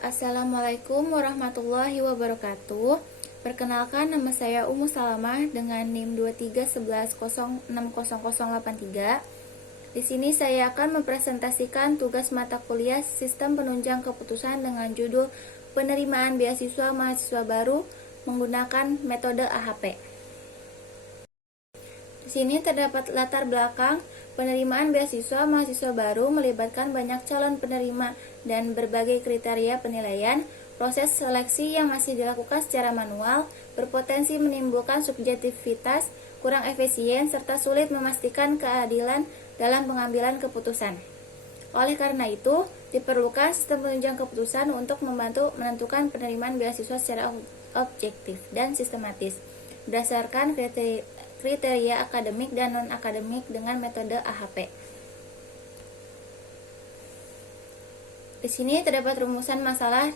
Assalamualaikum warahmatullahi wabarakatuh. Perkenalkan, nama saya Ummu Salamah dengan NIM 2311060083. Di sini saya akan mempresentasikan tugas mata kuliah Sistem Penunjang Keputusan dengan judul Penerimaan Beasiswa Mahasiswa Baru menggunakan metode AHP. Di sini terdapat latar belakang penerimaan beasiswa mahasiswa baru melibatkan banyak calon penerima dan berbagai kriteria penilaian. Proses seleksi yang masih dilakukan secara manual berpotensi menimbulkan subjektivitas, kurang efisien, serta sulit memastikan keadilan dalam pengambilan keputusan. Oleh karena itu, diperlukan sistem penunjang keputusan untuk membantu menentukan penerimaan beasiswa secara objektif dan sistematis berdasarkan kriteria akademik dan non-akademik dengan metode AHP. Di sini terdapat rumusan masalah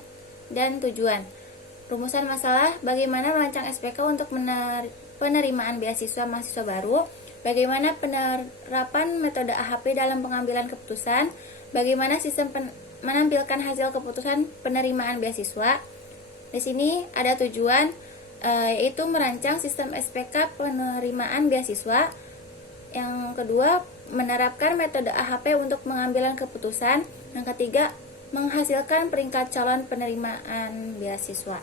dan tujuan. Rumusan masalah: bagaimana merancang SPK untuk penerimaan beasiswa mahasiswa baru, bagaimana penerapan metode AHP dalam pengambilan keputusan, bagaimana sistem menampilkan hasil keputusan penerimaan beasiswa. Di sini ada tujuan, yaitu merancang sistem SPK penerimaan beasiswa. Yang kedua, menerapkan metode AHP untuk pengambilan keputusan. Yang ketiga, menghasilkan peringkat calon penerimaan beasiswa.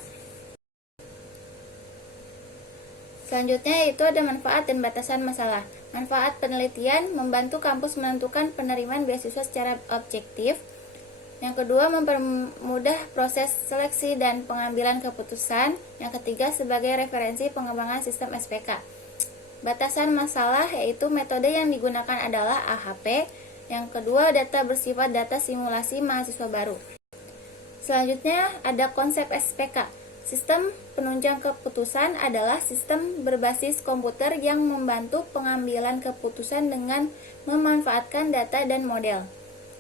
Selanjutnya yaitu ada manfaat dan batasan masalah. Manfaat penelitian: membantu kampus menentukan penerimaan beasiswa secara objektif. Yang kedua, mempermudah proses seleksi dan pengambilan keputusan. Yang ketiga, sebagai referensi pengembangan sistem SPK. Batasan masalah yaitu metode yang digunakan adalah AHP. Yang kedua, data bersifat data simulasi mahasiswa baru. Selanjutnya ada konsep SPK. Sistem penunjang keputusan adalah sistem berbasis komputer yang membantu pengambilan keputusan dengan memanfaatkan data dan model.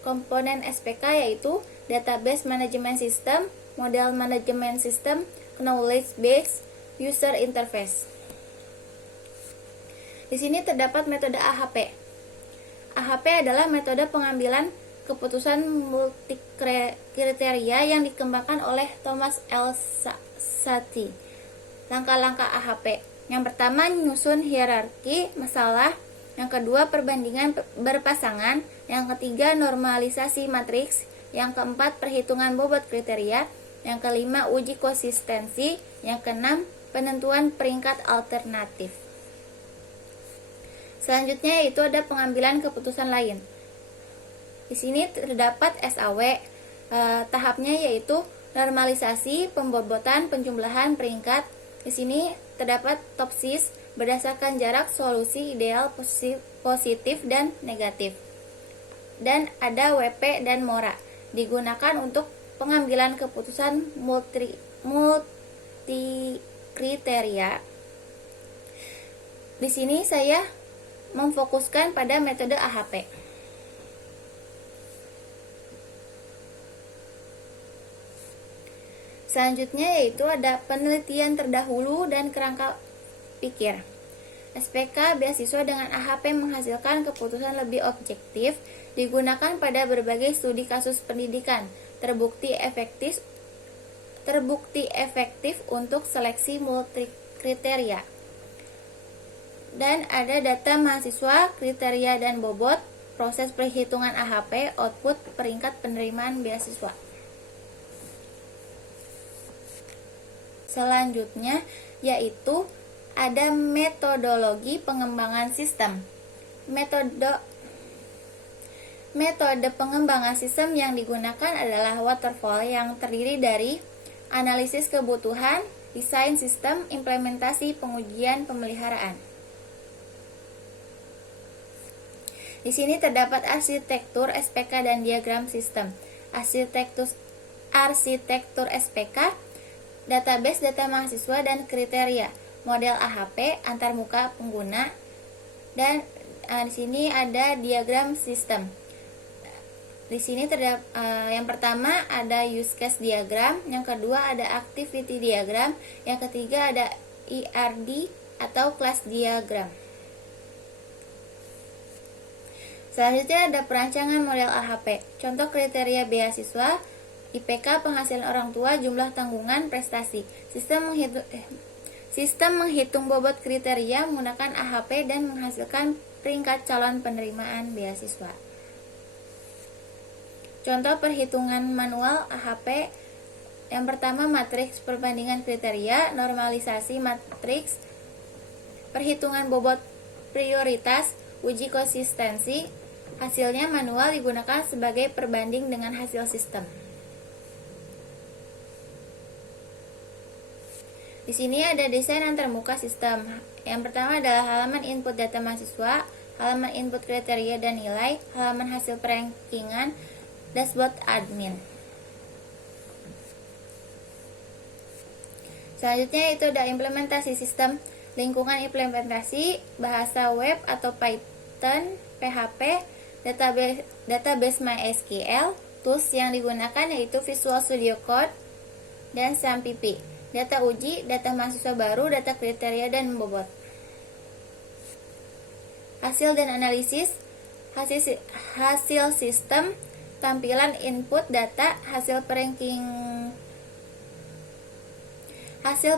Komponen SPK yaitu Database Management System, Model Management System, Knowledge Base, User Interface. Di sini terdapat metode AHP. AHP adalah metode pengambilan keputusan multikriteria yang dikembangkan oleh Thomas L. Satie. Langkah-langkah AHP: yang pertama, nyusun hierarki masalah. Yang kedua, perbandingan berpasangan. Yang ketiga, normalisasi matriks. Yang keempat, perhitungan bobot kriteria. Yang kelima, uji konsistensi. Yang keenam, penentuan peringkat alternatif. Selanjutnya yaitu ada pengambilan keputusan lain. Di sini terdapat SAW. Tahapnya yaitu normalisasi, pembobotan, penjumlahan peringkat. Di sini terdapat topsis berdasarkan jarak solusi ideal positif dan negatif. Dan ada WP dan MORA, digunakan untuk pengambilan keputusan multi kriteria. Di sini saya memfokuskan pada metode AHP. Selanjutnya yaitu ada penelitian terdahulu dan kerangka pikir. SPK beasiswa dengan AHP menghasilkan keputusan lebih objektif, digunakan pada berbagai studi kasus pendidikan, terbukti efektif untuk seleksi multikriteria. Dan ada data mahasiswa, kriteria dan bobot, proses perhitungan AHP, output peringkat penerimaan beasiswa. Selanjutnya yaitu ada metodologi pengembangan sistem. Metode pengembangan sistem yang digunakan adalah waterfall yang terdiri dari analisis kebutuhan, desain sistem, implementasi, pengujian, pemeliharaan. Di sini terdapat arsitektur SPK dan diagram sistem. Arsitektur SPK, database data mahasiswa dan kriteria, model AHP, antarmuka pengguna, dan di sini ada diagram sistem. Di sini terdapat yang pertama ada use case diagram, yang kedua ada activity diagram, yang ketiga ada ERD atau class diagram. Selanjutnya ada perancangan model AHP. Contoh kriteria beasiswa IPK, penghasilan orang tua, jumlah tanggungan, prestasi. Sistem menghitung bobot kriteria menggunakan AHP dan menghasilkan peringkat calon penerimaan beasiswa. Contoh perhitungan manual AHP. Yang pertama, matriks perbandingan kriteria, normalisasi matriks, perhitungan bobot prioritas, uji konsistensi. Hasilnya manual digunakan sebagai perbanding dengan hasil sistem. Di sini ada desain antarmuka sistem. Yang pertama adalah halaman input data mahasiswa, halaman input kriteria dan nilai, halaman hasil perankingan, dashboard admin. Selanjutnya itu ada implementasi sistem, lingkungan implementasi, bahasa web atau Python, PHP, database MySQL, tools yang digunakan yaitu Visual Studio Code dan SAMPP. Data uji, data mahasiswa baru, data kriteria dan bobot. Hasil dan analisis, hasil sistem, tampilan input data, hasil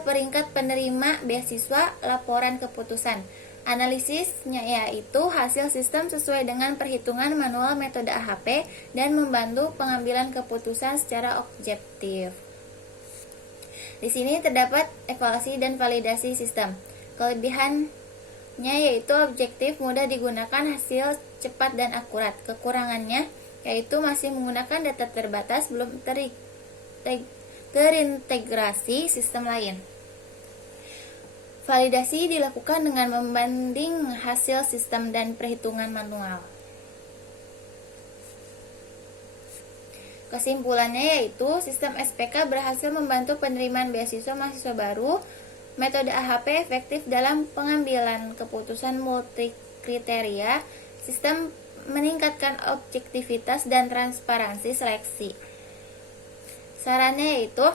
peringkat penerima beasiswa, laporan keputusan. Analisisnya yaitu hasil sistem sesuai dengan perhitungan manual metode AHP dan membantu pengambilan keputusan secara objektif. Di sini terdapat evaluasi dan validasi sistem. Kelebihannya yaitu objektif, mudah digunakan, hasil cepat dan akurat. Kekurangannya yaitu masih menggunakan data terbatas, belum terintegrasi sistem lain. Validasi dilakukan dengan membanding hasil sistem dan perhitungan manual. Kesimpulannya yaitu sistem SPK berhasil membantu penerimaan beasiswa mahasiswa baru. Metode AHP efektif dalam pengambilan keputusan multi kriteria. Sistem meningkatkan objektivitas dan transparansi seleksi. Sarannya yaitu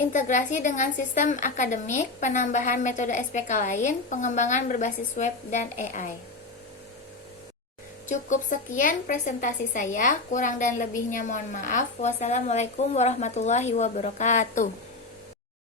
integrasi dengan sistem akademik, penambahan metode SPK lain, pengembangan berbasis web dan AI. Cukup sekian presentasi saya, kurang dan lebihnya mohon maaf. Wassalamualaikum warahmatullahi wabarakatuh.